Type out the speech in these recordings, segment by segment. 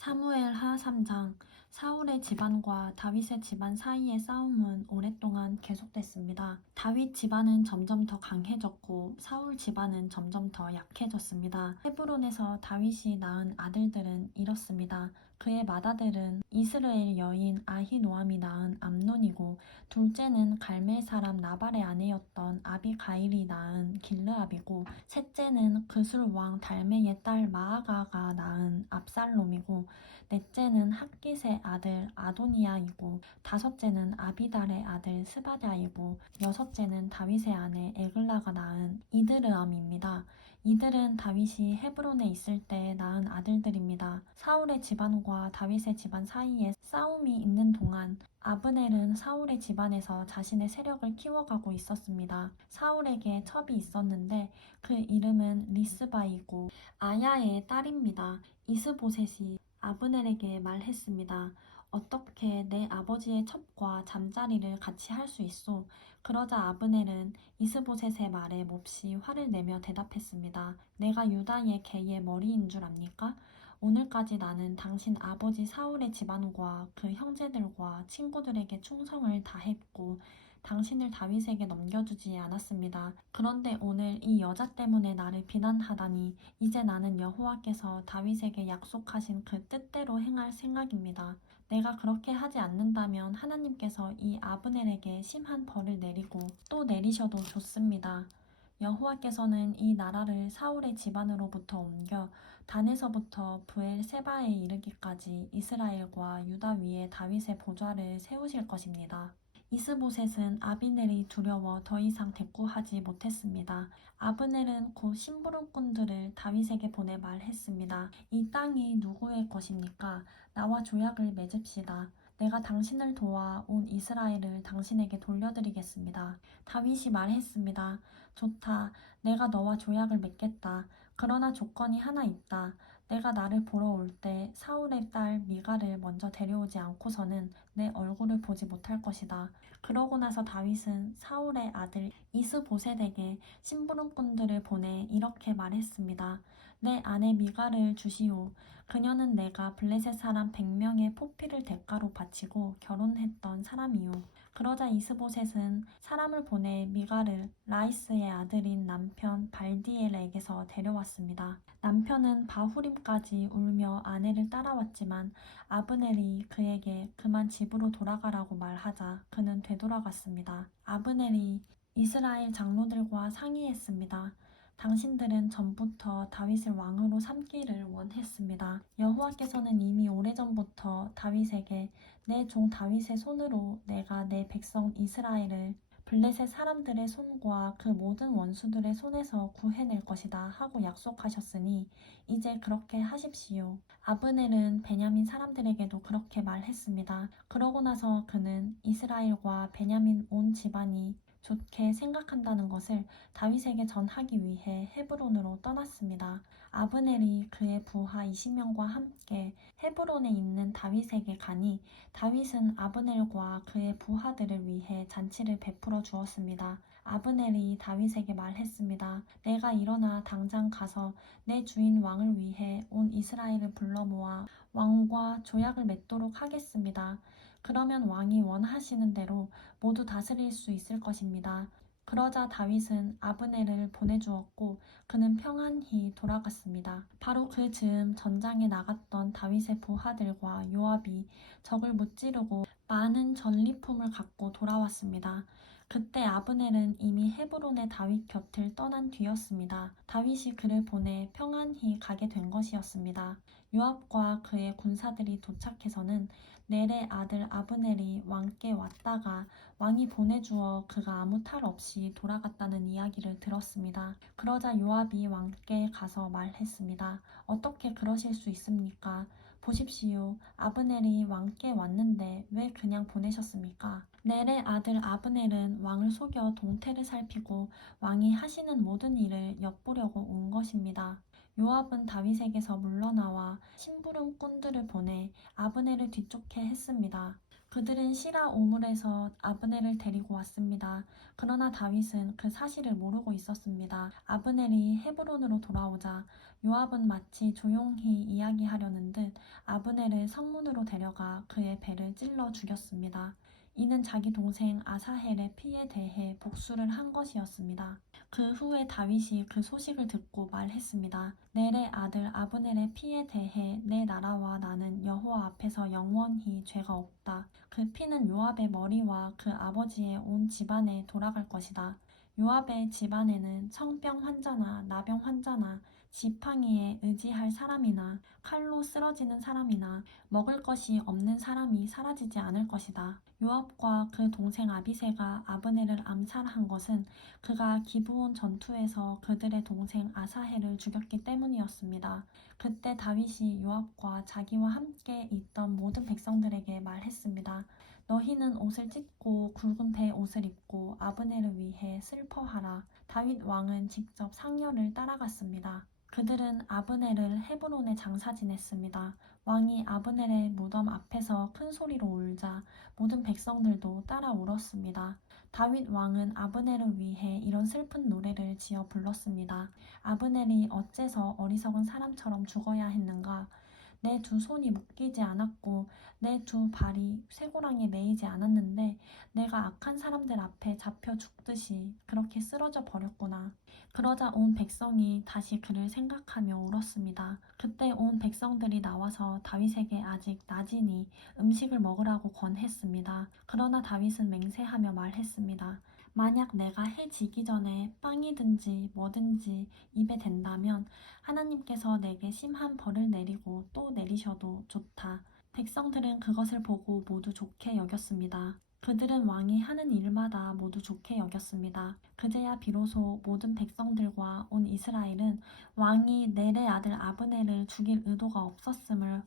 사무엘하 3장. 사울의 집안과 다윗의 집안 사이의 싸움은 오랫동안 계속됐습니다. 다윗 집안은 점점 더 강해졌고 사울 집안은 점점 더 약해졌습니다. 헤브론에서 다윗이 낳은 아들들은 이렇습니다. 그의 맏아들은 이스라엘 여인 아히노암이 낳은 암논이고, 둘째는 갈멜 사람 나발의 아내였던 아비가일이 낳은 길르압이고, 셋째는 그술 왕 달메의 딸 마아가가 낳은 압살롬이고, 넷째는 핫깃의 아들 아도니아이고, 다섯째는 아비달의 아들 스바랴이고, 여섯째는 다윗의 아내 에글라가 낳은 이드르암입니다. 이들은 다윗이 헤브론에 있을 때 낳은 아들들입니다. 사울의 집안과 다윗의 집안 사이에 싸움이 있는 동안 아브넬은 사울의 집안에서 자신의 세력을 키워가고 있었습니다. 사울에게 첩이 있었는데 그 이름은 리스바이고 아야의 딸입니다. 이스보셋이 아브넬에게 말했습니다. 어떻게 내 아버지의 첩과 잠자리를 같이 할 수 있소? 그러자 아브넬은 이스보셋의 말에 몹시 화를 내며 대답했습니다. 내가 유다의 개의 머리인 줄 압니까? 오늘까지 나는 당신 아버지 사울의 집안과 그 형제들과 친구들에게 충성을 다했고 당신을 다윗에게 넘겨주지 않았습니다. 그런데 오늘 이 여자 때문에 나를 비난하다니 이제 나는 여호와께서 다윗에게 약속하신 그 뜻대로 행할 생각입니다. 내가 그렇게 하지 않는다면 하나님께서 이 아브넬에게 심한 벌을 내리고 또 내리셔도 좋습니다. 여호와께서는 이 나라를 사울의 집안으로부터 옮겨 단에서부터 브엘세바에 이르기까지 이스라엘과 유다 위에 다윗의 보좌를 세우실 것입니다. 이스보셋은 아비넬이 두려워 더 이상 대꾸하지 못했습니다. 아브넬은 곧 심부름꾼들을 다윗에게 보내 말했습니다. 이 땅이 누구의 것입니까? 나와 조약을 맺읍시다. 내가 당신을 도와 온 이스라엘을 당신에게 돌려드리겠습니다. 다윗이 말했습니다. 좋다. 내가 너와 조약을 맺겠다. 그러나 조건이 하나 있다. 내가 나를 보러 올 때 사울의 딸 미가를 먼저 데려오지 않고서는 내 얼굴을 보지 못할 것이다. 그러고 나서 다윗은 사울의 아들 이스보셋에게 심부름꾼들을 보내 이렇게 말했습니다. 내 아내 미가를 주시오. 그녀는 내가 블레셋 사람 100명의 포피를 대가로 바치고 결혼했던 사람이오. 그러자 이스보셋은 사람을 보내 미가를 라이스의 아들인 남편 발디엘에게서 데려왔습니다. 남편은 바후림까지 울며 아내를 따라왔지만 아브넬이 그에게 그만 집으로 돌아가라고 말하자 그는 되돌아갔습니다. 아브넬이 이스라엘 장로들과 상의했습니다. 당신들은 전부터 다윗을 왕으로 삼기를 원했습니다. 여호와께서는 이미 오래전부터 다윗에게 내 종 다윗의 손으로 내가 내 백성 이스라엘을 블레셋 사람들의 손과 그 모든 원수들의 손에서 구해낼 것이다 하고 약속하셨으니 이제 그렇게 하십시오. 아브넬은 베냐민 사람들에게도 그렇게 말했습니다. 그러고 나서 그는 이스라엘과 베냐민 온 집안이 좋게 생각한다는 것을 다윗에게 전하기 위해 헤브론으로 떠났습니다. 아브넬이 그의 부하 20명과 함께 헤브론에 있는 다윗에게 가니 다윗은 아브넬과 그의 부하들을 위해 잔치를 베풀어 주었습니다. 아브넬이 다윗에게 말했습니다. 내가 일어나 당장 가서 내 주인 왕을 위해 온 이스라엘을 불러 모아 왕과 조약을 맺도록 하겠습니다. 그러면 왕이 원하시는 대로 모두 다스릴 수 있을 것입니다. 그러자 다윗은 아브넬을 보내주었고 그는 평안히 돌아갔습니다. 바로 그 즈음 전장에 나갔던 다윗의 부하들과 요압이 적을 무찌르고 많은 전리품을 갖고 돌아왔습니다. 그때 아브넬은 이미 헤브론의 다윗 곁을 떠난 뒤였습니다. 다윗이 그를 보내 평안히 가게 된 것이었습니다. 요압과 그의 군사들이 도착해서는 넬의 아들 아브넬이 왕께 왔다가 왕이 보내주어 그가 아무 탈 없이 돌아갔다는 이야기를 들었습니다. 그러자 요압이 왕께 가서 말했습니다. 어떻게 그러실 수 있습니까? 보십시오. 아브넬이 왕께 왔는데 왜 그냥 보내셨습니까? 넬의 아들 아브넬은 왕을 속여 동태를 살피고 왕이 하시는 모든 일을 엿보려고 온 것입니다. 요압은 다윗에게서 물러나와 심부름꾼들을 보내 아브넬을 뒤쫓게 했습니다. 그들은 시라 오물에서 아브넬을 데리고 왔습니다. 그러나 다윗은 그 사실을 모르고 있었습니다. 아브넬이 헤브론으로 돌아오자 요압은 마치 조용히 이야기하려는 듯 아브넬을 성문으로 데려가 그의 배를 찔러 죽였습니다. 이는 자기 동생 아사헬의 피에 대해 복수를 한 것이었습니다. 그 후에 다윗이 그 소식을 듣고 말했습니다. 넬의 아들 아브넬의 피에 대해 내 나라와 나는 여호와 앞에서 영원히 죄가 없다. 그 피는 요압의 머리와 그 아버지의 온 집안에 돌아갈 것이다. 요압의 집안에는 성병 환자나 나병 환자나 지팡이에 의지할 사람이나 칼로 쓰러지는 사람이나 먹을 것이 없는 사람이 사라지지 않을 것이다. 요압과 그 동생 아비새가 아브넬을 암살한 것은 그가 기브온 전투에서 그들의 동생 아사헬을 죽였기 때문이었습니다. 그때 다윗이 요압과 자기와 함께 있던 모든 백성들에게 말했습니다. 너희는 옷을 찢고 굵은 배 옷을 입고 아브넬을 위해 슬퍼하라. 다윗 왕은 직접 상여를 따라갔습니다. 그들은 아브넬을 헤브론에 장사 지냈습니다. 왕이 아브넬의 무덤 앞에서 큰 소리로 울자 모든 백성들도 따라 울었습니다. 다윗 왕은 아브넬을 위해 이런 슬픈 노래를 지어 불렀습니다. 아브넬이 어째서 어리석은 사람처럼 죽어야 했는가? 내 두 손이 묶이지 않았고 내 두 발이 쇠고랑에 매이지 않았는데 내가 악한 사람들 앞에 잡혀 죽듯이 그렇게 쓰러져 버렸구나. 그러자 온 백성이 다시 그를 생각하며 울었습니다. 그때 온 백성들이 나와서 다윗에게 아직 낮이니 음식을 먹으라고 권했습니다. 그러나 다윗은 맹세하며 말했습니다. 만약 내가 해 지기 전에 빵이든지 뭐든지 입에 댄다면 하나님께서 내게 심한 벌을 내리고 또 내리셔도 좋다. 백성들은 그것을 보고 모두 좋게 여겼습니다. 그들은 왕이 하는 일마다 모두 좋게 여겼습니다. 그제야 비로소 모든 백성들과 온 이스라엘은 왕이 넬의 아들 아브넬을 죽일 의도가 없었음을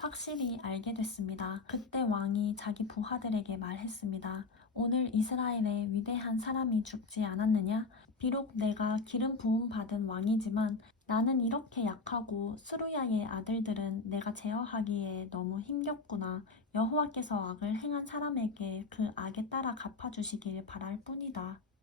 확실히 알게 됐습니다. 그때 왕이 자기 부하들에게 말했습니다. 오늘 이스라엘의 위대한 사람이 죽지 않았느냐? 비록 내가 기름 부음 받은 왕이지만 나는 이렇게 약하고 스루야의 아들들은 내가 제어하기에 너무 힘겹구나. 여호와께서 악을 행한 사람에게 그 악에 따라 갚아주시길 바랄 뿐이다.